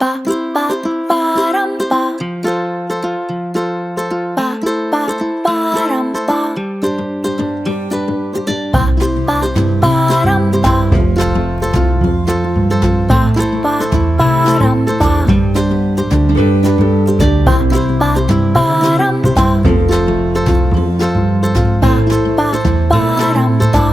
Ba ba ba dum ba. Ba ba ba dum ba. Ba ba ba dum ba. Ba ba ba dum ba. Ba ba ba dum ba. Ba ba ba dum ba.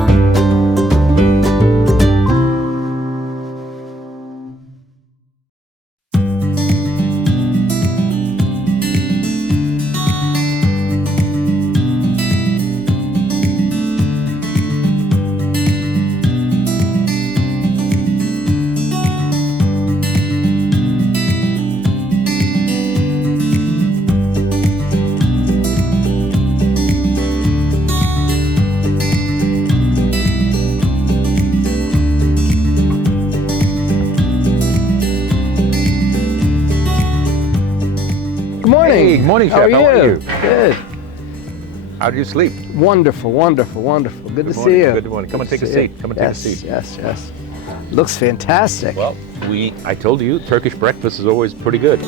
Good morning. Hey, good morning, How Chef. How are you? Good. How do you sleep? Wonderful, wonderful, wonderful. Good to morning, see you. good morning. Come and Good take to a see you. seat. Come and take a seat. Yes, yes. Looks fantastic. Well, I told you, Turkish breakfast is always pretty good.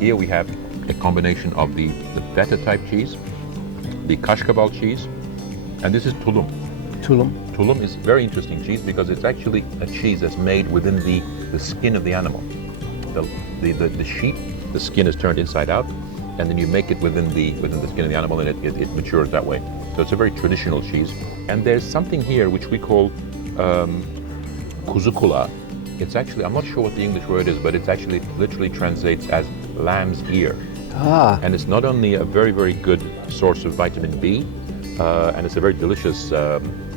Here we have a combination of the feta type cheese, the kashkabal cheese, and this is tulum. Tulum. Tulum is very interesting cheese because it's actually a cheese that's made within the skin of the animal. The sheep, the skin is turned inside out, and then you make it within the skin of the animal, and it matures that way. So it's a very traditional cheese. And there's something here which we call kuzu kulağı. It's actually, I'm not sure what the English word is, but it's actually literally translates as lamb's ear. Ah, And it's not only a very, very good source of vitamin B, and it's a very delicious,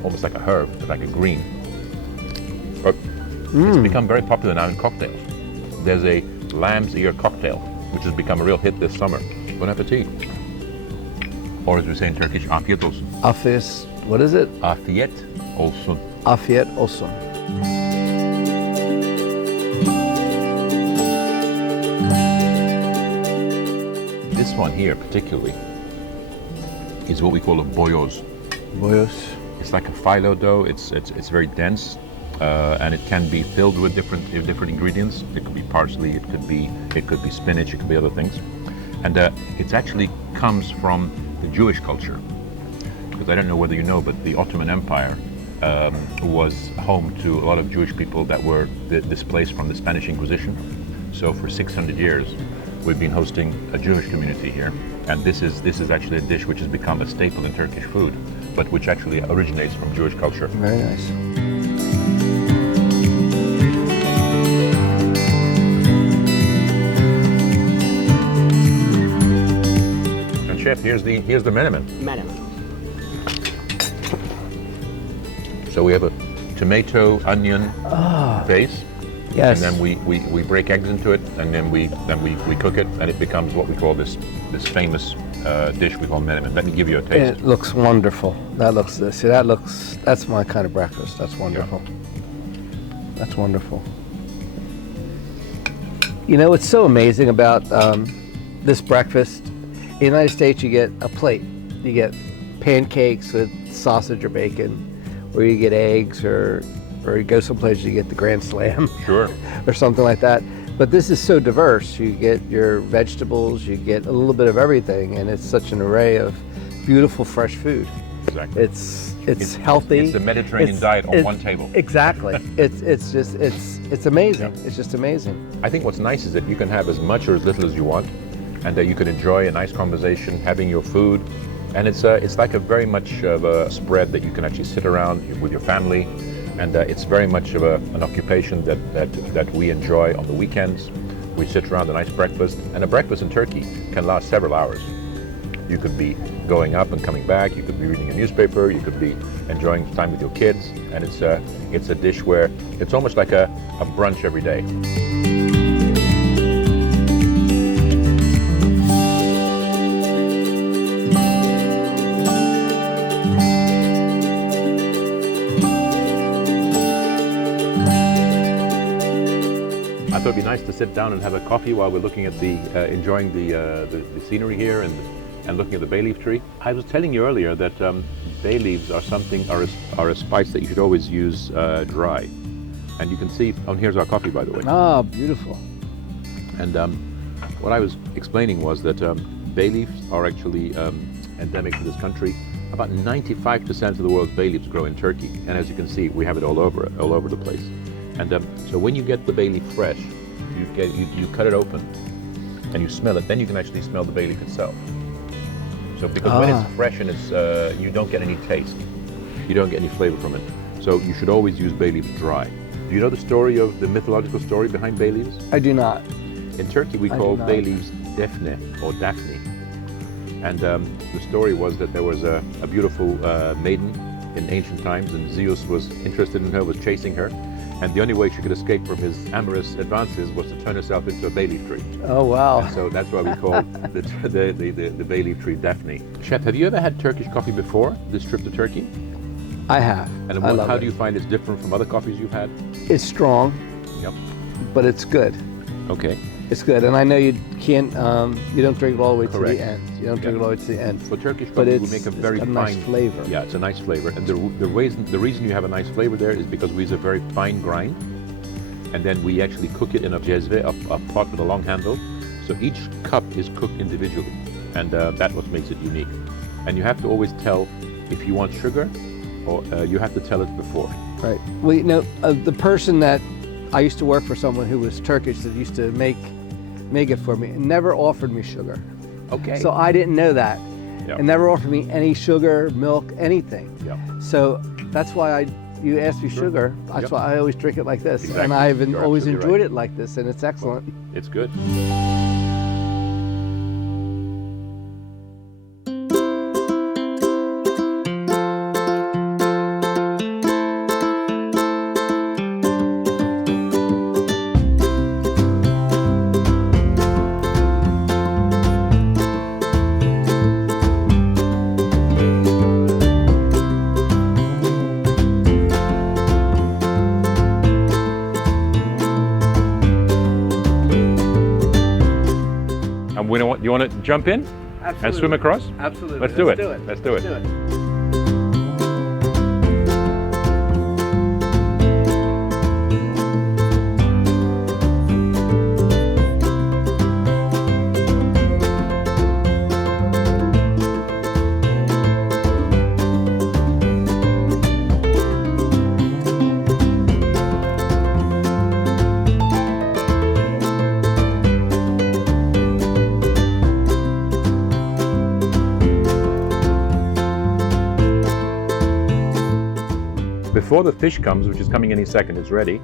almost like a herb, like a green. It's become very popular now in cocktails. There's a lamb's ear cocktail, which has become a real hit this summer. Bon appetit. Or as we say in Turkish, afiyet olsun. afiyet. What is it? Afiyet olsun. Afiyet olsun. This one here particularly is what we call a boyoz. Boyos. It's like a phyllo dough. It's very dense, and it can be filled with different ingredients. It could be parsley. It could be spinach. It could be other things, and it actually comes from the Jewish culture. Because I don't know whether you know, but the Ottoman Empire was home to a lot of Jewish people that were displaced from the Spanish Inquisition. So for 600 years, we've been hosting a Jewish community here, and this is actually a dish which has become a staple in Turkish food, but which actually originates from Jewish culture. Very nice. And chef, here's the menemen. So we have a tomato onion base. Yes. And then we break eggs into it, and then we cook it, and it becomes what we call this famous dish we call menemen. Let me give you a taste. It looks wonderful. That's my kind of breakfast. That's wonderful. That's wonderful. You know, what's so amazing about this breakfast, in the United States you get a plate. You get pancakes with sausage or bacon, or you get eggs, or you go someplace you get the Grand Slam. Sure. Or something like that. But this is so diverse. You get your vegetables, you get a little bit of everything, and it's such an array of beautiful fresh food. Exactly. It's healthy. It's the Mediterranean diet on one table. Exactly. It's amazing. Yeah. It's just amazing. I think what's nice is that you can have as much or as little as you want, and that you can enjoy a nice conversation, having your food, and it's like a very much of a spread that you can actually sit around with your family. And it's very much of an occupation that we enjoy on the weekends. We sit around a nice breakfast, and a breakfast in Turkey can last several hours. You could be going up and coming back. You could be reading a newspaper. You could be enjoying time with your kids, and it's a dish where it's almost like a brunch every day. I thought it'd be nice to sit down and have a coffee while we're looking at enjoying the scenery here and and looking at the bay leaf tree. I was telling you earlier that bay leaves are a spice that you should always use dry. And you can see, here's our coffee, by the way. Ah, beautiful. And what I was explaining was that bay leaves are actually endemic to this country. About 95% of the world's bay leaves grow in Turkey, and as you can see, we have it all over the place. And so when you get the bay leaf fresh, you cut it open and you smell it. Then you can actually smell the bay leaf itself. So because when it's fresh and you don't get any taste, you don't get any flavor from it. So you should always use bay leaves dry. Do you know the mythological story behind bay leaves? I do not. In Turkey, we call bay leaves Defne or Daphne. And the story was that there was a beautiful maiden in ancient times, and Zeus was interested in her, was chasing her, and the only way she could escape from his amorous advances was to turn herself into a bay leaf tree. Oh, wow. And so that's why we call the bay leaf tree Daphne. Chef, have you ever had Turkish coffee before this trip to Turkey? I have. And how do you find it's different from other coffees you've had? It's strong, Yep. but it's good. Okay. It's good, and I know you can't. You don't drink it all the way Correct. to the end. You don't drink it all the way to the end. Well, Turkish But coffee will make a very got a fine nice flavor. Yeah, it's a nice flavor, and the reason you have a nice flavor there is because we use a very fine grind, and then we actually cook it in a jezve, a pot with a long handle. So each cup is cooked individually, and that's what makes it unique. And you have to always tell if you want sugar, or you have to tell it before. Right. Well, you know, the person that I used to work for, someone who was Turkish that used to make it for me, and never offered me sugar. Okay. So I didn't know that, Yep. and never offered me any sugar, milk, anything. Yep. So that's why you asked me sugar. That's Yep. why I always drink it like this, Exactly. and I've You're always absolutely enjoyed right. it like this, and it's excellent. It's good. You want to jump in and swim across? Absolutely. Let's do it. Let's do it. Before the fish comes, which is coming any second, it's ready.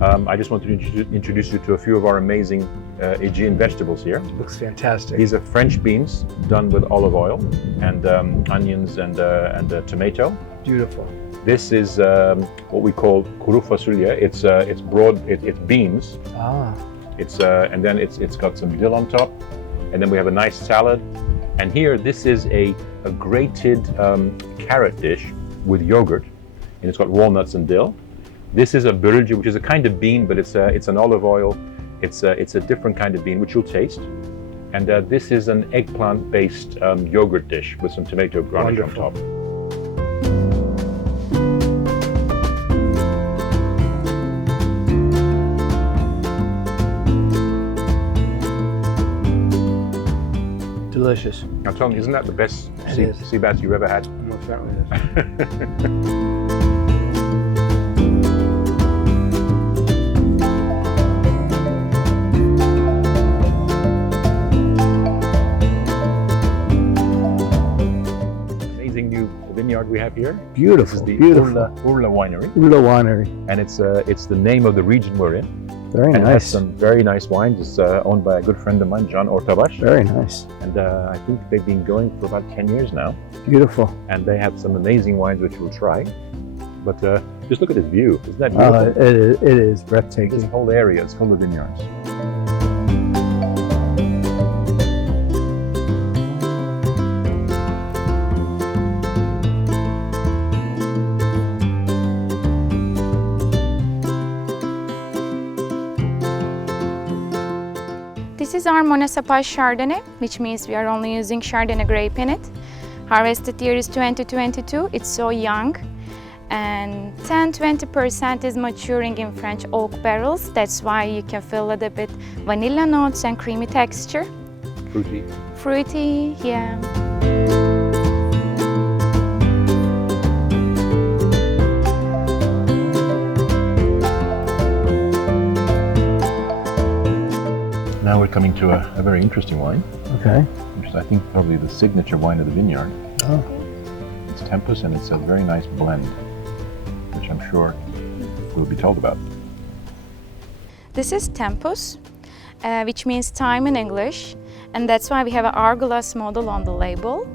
I just want to introduce you to a few of our amazing Aegean vegetables here. Looks fantastic. These are French beans done with olive oil and onions and tomato. Beautiful. This is what we call kuru fasulye. It's broad. It's beans. And then it's got some dill on top, and then we have a nice salad. And here, this is a grated carrot dish with yogurt. And it's got walnuts and dill. This is a börülce, which is a kind of bean, but it's an olive oil. It's a different kind of bean, which you'll taste. And this is an eggplant-based yogurt dish with some tomato garnish on top. Delicious. Now, Tom, isn't that the best It is. sea bass you've ever had? Most certainly is. Amazing new vineyard we have here. Beautiful. This is the Beautiful. Urla Winery, Urla Winery. and it's the name of the region we're in. Very And it has nice. some very nice wines. It's owned by a good friend of mine, John Ortavaş. Very nice. And I think they've been going for about 10 years now. Beautiful. And they have some amazing wines which we'll try. But just look at this view. Isn't that Oh, beautiful? it is This breathtaking. whole area is full of vineyards. This This is our Municipal Chardonnay, which means we are only using Chardonnay grape in it. Harvested year is 2022. It's so young. And 10-20% is maturing in French oak barrels. That's why you can feel a little bit vanilla notes and creamy texture. Fruity. Fruity, yeah. Now we're coming to a very interesting wine, Okay. which is I think probably the signature wine of the vineyard. Oh. It's Tempus, and it's a very nice blend, which I'm sure we'll be told about. This is Tempus, which means time in English. And that's why we have an hourglass model on the label.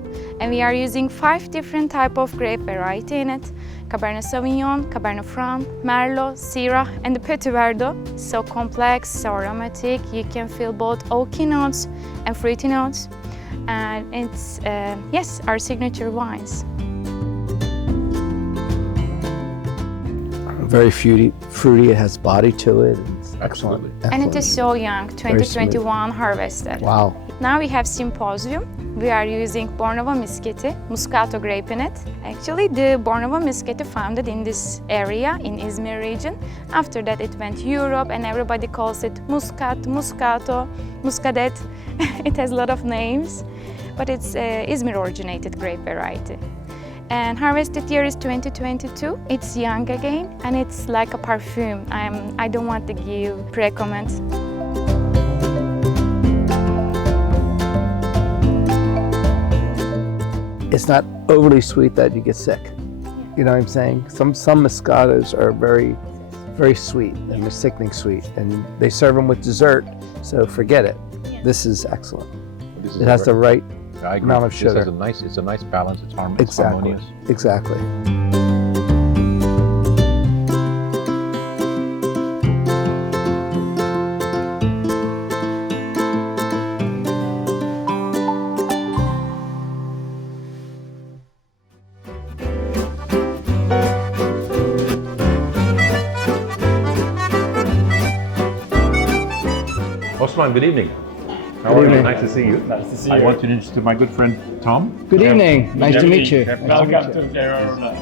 And we are using 5 different type of grape variety in it. Cabernet Sauvignon, Cabernet Franc, Merlot, Syrah, and the Petit Verdot. So complex, so aromatic. You can feel both oaky notes and fruity notes. And it's, yes, our signature wines. Very fruity. It has body to it. It's excellent. Absolutely. And it Excellent. is so young, 2021 harvested. Wow. Now we have Symposium. We are using Bornova Muscati, Muscato grape in it. Actually, the Bornova Muscati founded in this area, in Izmir region. After that, it went Europe, and everybody calls it Muscat, Muscato, Muscadet. It has a lot of names, but it's Izmir-originated grape variety. And harvested year is 2022. It's young again, and it's like a perfume. I don't want to give pre-comments. It's not overly sweet that you get sick. You know what I'm saying? Some Moscatos are very, very sweet and they're sickening sweet, and they serve them with dessert, so forget it. This is excellent. This is It has the right I agree. amount of This sugar. has it's a nice balance. It's Exactly. harmonious. Exactly. Osman, good evening. How Good are you? evening. Nice to see you. Nice to see I you. want to introduce to my good friend Tom. Good evening. Nice to meet you. Welcome to Verona.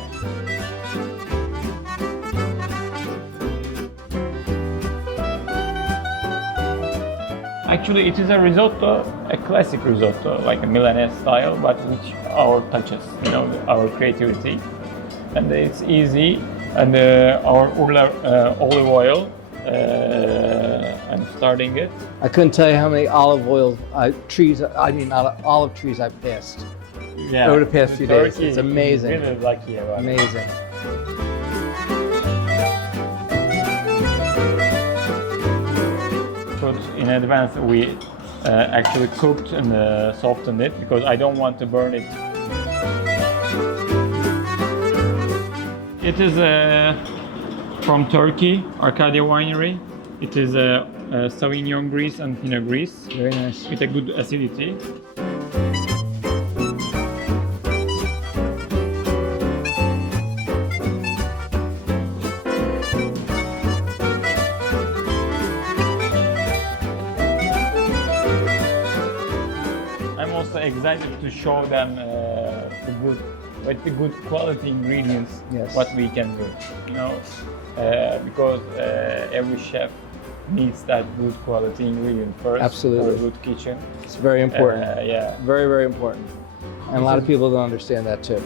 Actually, it is a risotto, a classic risotto, like a Milanese style, but with our touches, you know, our creativity. And it's easy. And our olive oil, I'm starting it. I couldn't tell you how many olive trees I've passed. Yeah. Over the past few days. Turkey It's is amazing. Really lucky about it. Amazing. Put in advance, we actually cooked and softened it because I don't want to burn it. It is from Turkey, Arcadia Winery. It is a Sauvignon Gris and Pinot Gris Very nice. with a good acidity. I'm also excited to show them the good quality ingredients, Yes. what we can do, you know, because every chef needs that good quality ingredient first Absolutely. for a good kitchen. It's very important. Yeah. Very, very important. And a lot of people don't understand that too.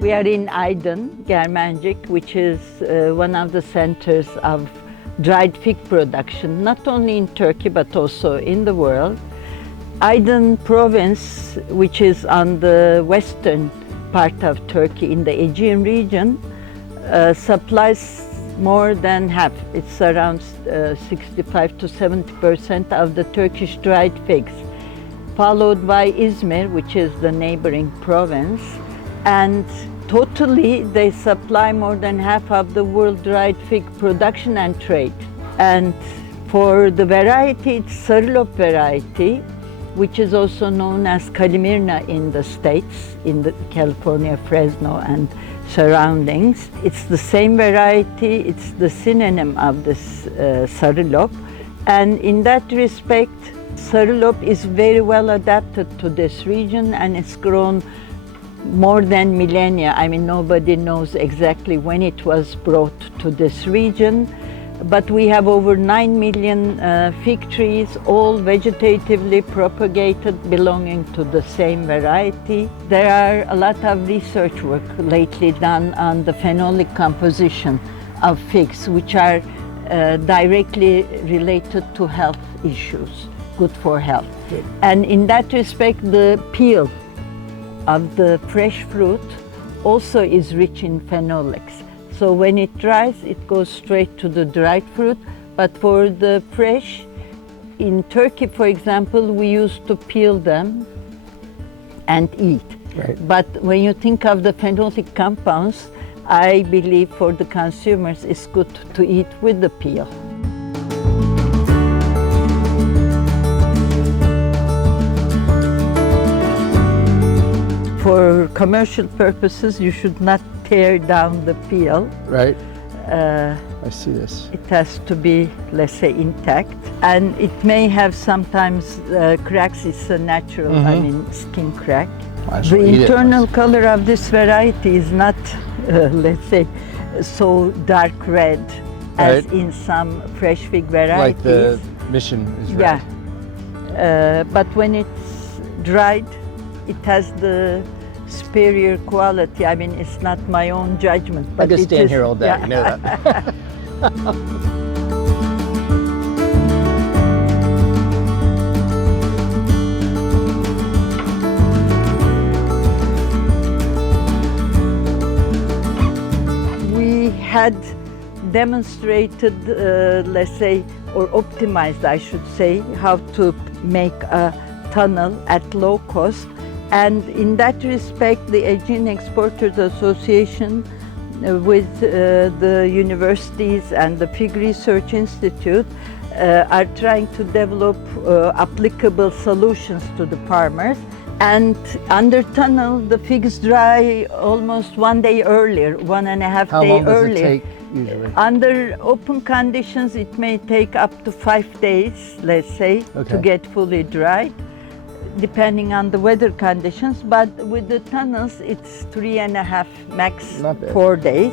We are in Aydın, Germencik, which is one of the centers of dried fig production, not only in Turkey but also in the world. Aydın province, which is on the western part of Turkey in the Aegean region, supplies more than half. It's around 65 to 70% of the Turkish dried figs, followed by Izmir, which is the neighboring province, and totally, they supply more than half of the world dried fig production and trade. And for the variety, it's Sarılop variety, which is also known as Culinary in the States, in the California, Fresno, and surroundings. It's the same variety, it's the synonym of this Sarılop. And in that respect, Sarılop is very well adapted to this region, and it's grown more than millennia. I mean, nobody knows exactly when it was brought to this region, but we have over 9 million fig trees, all vegetatively propagated, belonging to the same variety. There are a lot of research work lately done on the phenolic composition of figs, which are directly related to health issues, good for health. Good. And in that respect, the peel of the fresh fruit also is rich in phenolics. So when it dries, it goes straight to the dried fruit. But for the fresh, in Turkey, for example, we used to peel them and eat. Right. But when you think of the phenolic compounds, I believe for the consumers it's good to eat with the peel. For commercial purposes, you should not tear down the peel. Right. I see this. It has to be, let's say, intact. And it may have sometimes cracks. It's a natural, I mean, skin crack. Might as The well eat it. internal color of this variety is not, let's say, so dark red as Right. in some fresh fig varieties. Like the mission is red. Yeah. But when it's dried, it has the superior quality. I mean, it's not my own judgment. I But could it stand is- here all day, yeah. you know that. We had demonstrated, let's say, or optimized, I should say, how to make a tunnel at low cost. And in that respect, the Aegean Exporters Association with the universities and the Fig Research Institute are trying to develop applicable solutions to the farmers. And under tunnel, the figs dry almost 1 day earlier, 1.5 How day long does earlier. it take usually? Under open conditions, it may take up to 5 days, let's say, to Okay. get fully dried, depending on the weather conditions. But with the tunnels, it's 3.5, max Not bad. 4 days.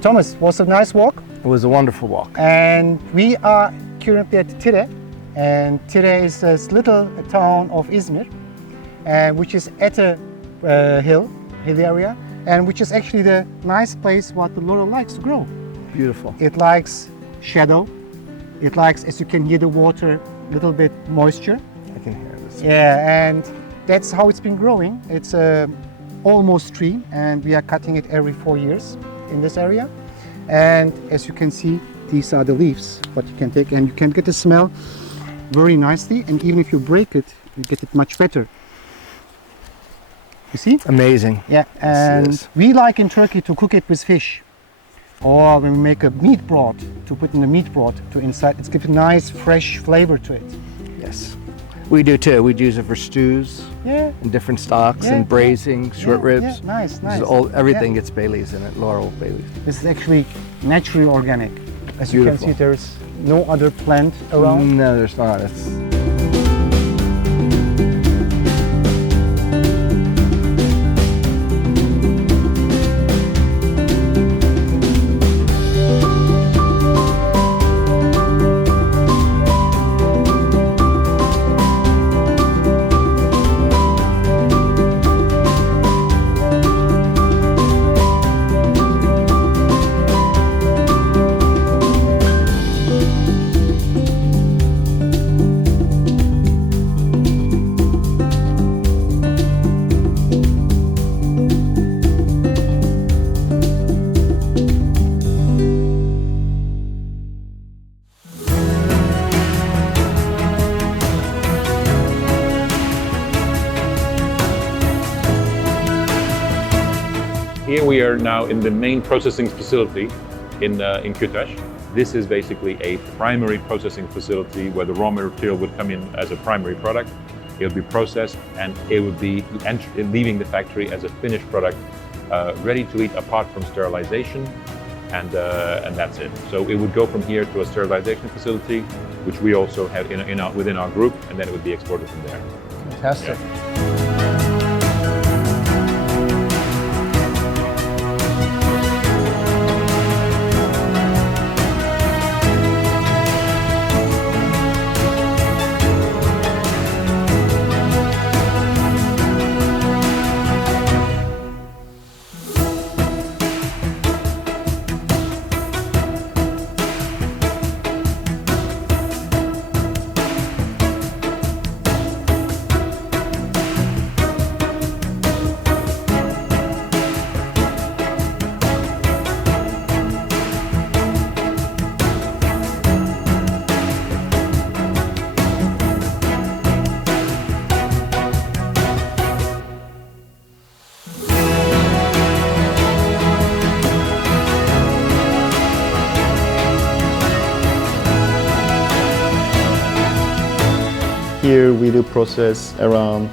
Thomas, was a nice walk, It was a wonderful walk. and we are currently at Tire, and Tire is this little town of Izmir, which is at a hilly area, and which is actually the nice place what the laurel likes to grow. Beautiful. It likes shadow, it likes, as you can hear the water, little bit moisture, I can hear this. Yeah, and that's how it's been growing. It's a almost tree, and we are cutting it every 4 years in this area. And as you can see, these are the leaves, what you can take, and you can get the smell very nicely. And even if you break it, you get it much better. You see? Amazing. Yeah, and this. we like in Turkey to cook it with fish. Or when we make a meat broth, to put in the meat broth to inside, it's give a nice fresh flavor to it. Yes. We do too. We'd use it for stews Yeah. and different stocks Yeah, and braising, short yeah, ribs. yeah, nice, This nice. is everything Yeah. gets bay leaves in it, laurel bay leaves. This is actually naturally organic. As you can Beautiful. see, there's no other plant around. No, there's not. It's Here we are now in the main processing facility in Kütaş. This is basically a primary processing facility where the raw material would come in as a primary product. It would be processed and it would be leaving the factory as a finished product, ready to eat apart from sterilization, and that's it. So it would go from here to a sterilization facility, which we also have within our group, and then it would be exported from there. fantastic. Here we do process around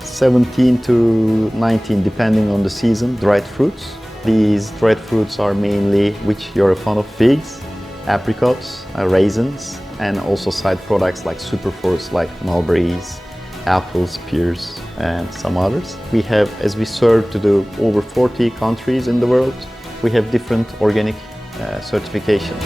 17 to 19, depending on the season, dried fruits. These dried fruits are mainly, which you're fond of, figs, apricots, raisins, and also side products like superfruits like mulberries, apples, pears, and some others. We have, as we serve to the over 40 countries in the world, we have different organic certifications.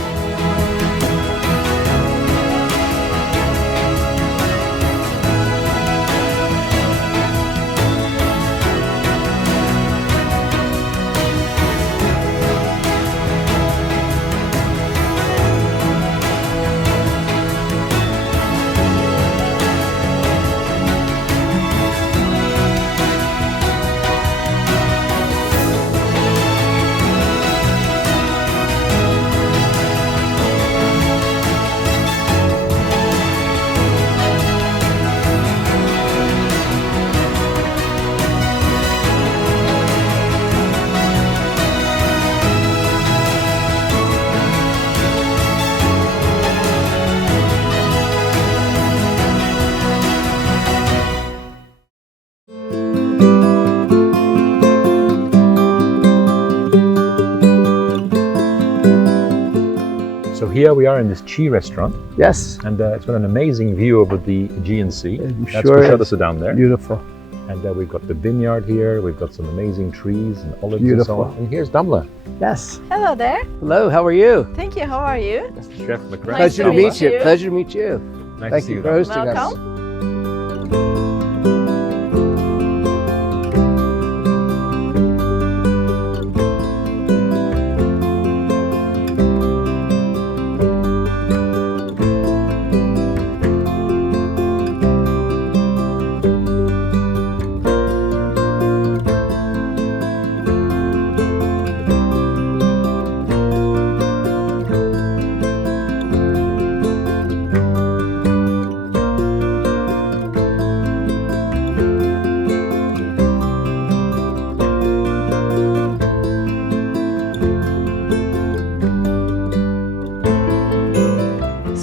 So here we are in this Chi restaurant, Yes. and it's got an amazing view over the Aegean Sea. That's sure is. Kuşadası down there. Beautiful. And we've got the vineyard here, we've got some amazing trees and olives Beautiful. and so on. And here's Damla, Yes. Hello there. Hello, how are you? Thank you. How are you? Chef Macrina. Pleasure to meet you. Pleasure to meet you. Nice Thank to see you you. for Damla. hosting us. Welcome.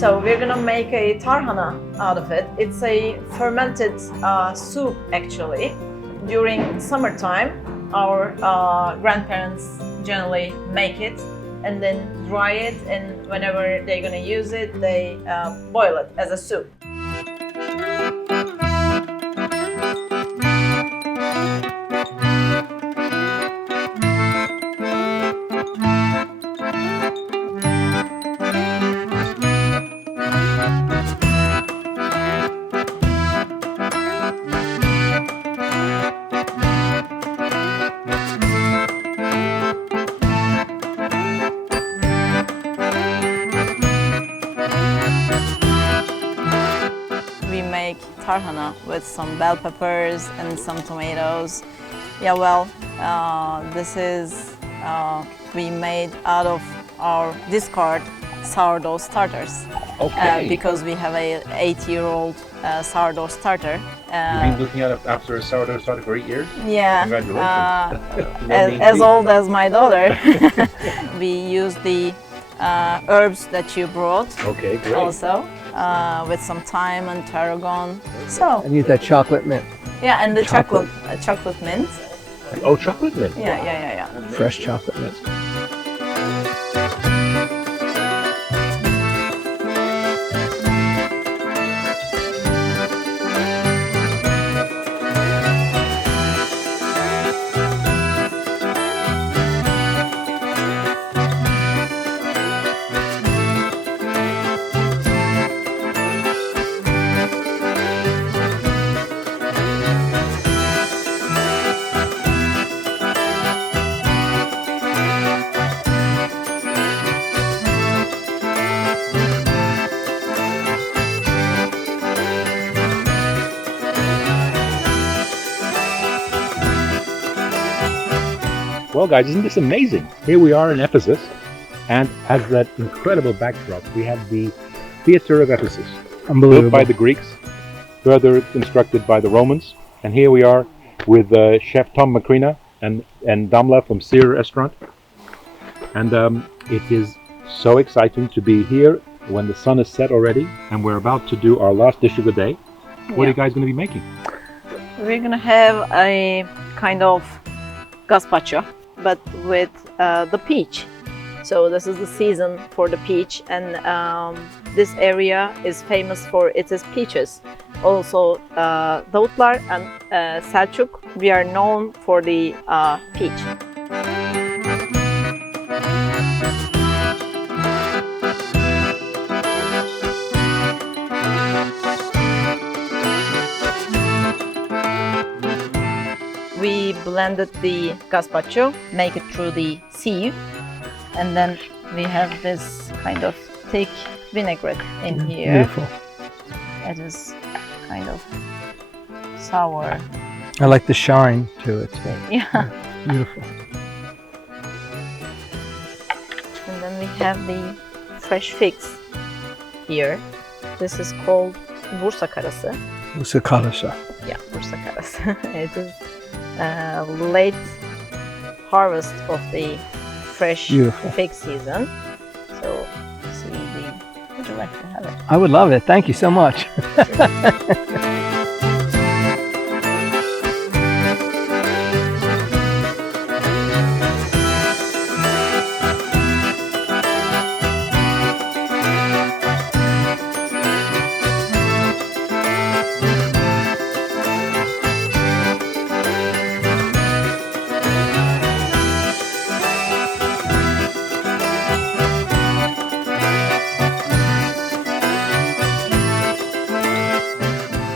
So we're gonna make a tarhana out of it. It's a fermented soup actually. During summertime, our grandparents generally make it and then dry it, and whenever they're gonna use it, they boil it as a soup. We make tarhana with some bell peppers and some tomatoes. Yeah, well, this is we made out of our discard sourdough starters. Okay. Because we have a 8-year-old sourdough starter. You've been looking at it after a sourdough started for 8 years? Yeah, Congratulations. as old as my daughter. We use the herbs that you brought Okay, great. also with some thyme and tarragon. So And use that chocolate mint, yeah, and the chocolate mint. Oh, chocolate mint. Yeah. fresh chocolate mint. Well, guys, isn't this amazing? Here we are in Ephesus, and as that incredible backdrop, we have the Theater of Ephesus, built by the Greeks, further constructed by the Romans. And here we are with Chef Tom Macrina and Damla from Sear Restaurant. And it is so exciting to be here when the sun is set already, and we're about to do our last dish of the day. What are you guys going to be making? We're gonna have a kind of gazpacho, but with the peach. So this is the season for the peach, and this area is famous for its peaches. Also, Davutlar and Selçuk, we are known for the peach. We blended the gazpacho, make it through the sieve, and then we have this kind of thick vinaigrette in here. Beautiful. It is kind of sour. I like the shine to it. Yeah. Beautiful. And then we have the fresh figs here. This is called Bursa karası. Usakalasa. Yeah, Bursa karası. It is late harvest of the fresh Beautiful. fig season. So, see would you like to have it? I would love it. Thank you so much.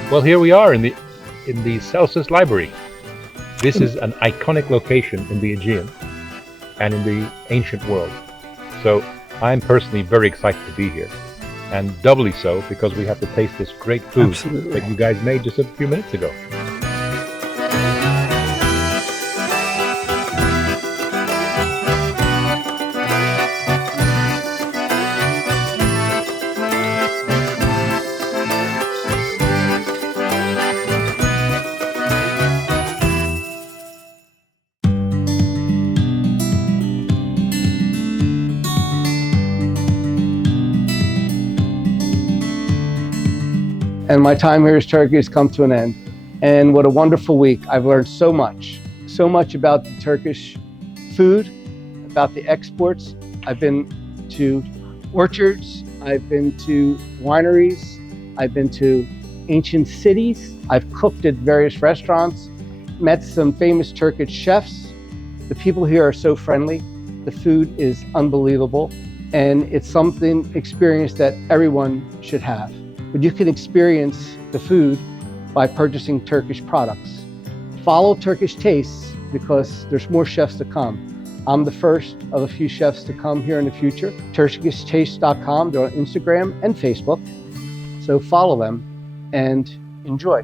Well, here we are in the Celsus Library. This is an iconic location in the Aegean and in the ancient world. So I'm personally very excited to be here, and doubly so because we have to taste this great food Absolutely. that you guys made just a few minutes ago. and my time here in Turkey has come to an end. And what a wonderful week. I've learned so much about the Turkish food, about the exports. I've been to orchards, I've been to wineries, I've been to ancient cities, I've cooked at various restaurants, met some famous Turkish chefs. The people here are so friendly, the food is unbelievable, and it's something experience that everyone should have. But you can experience the food by purchasing Turkish products. Follow Turkish tastes because there's more chefs to come. I'm the first of a few chefs to come here in the future. TurkishTaste.com, they're on Instagram and Facebook. So follow them and enjoy.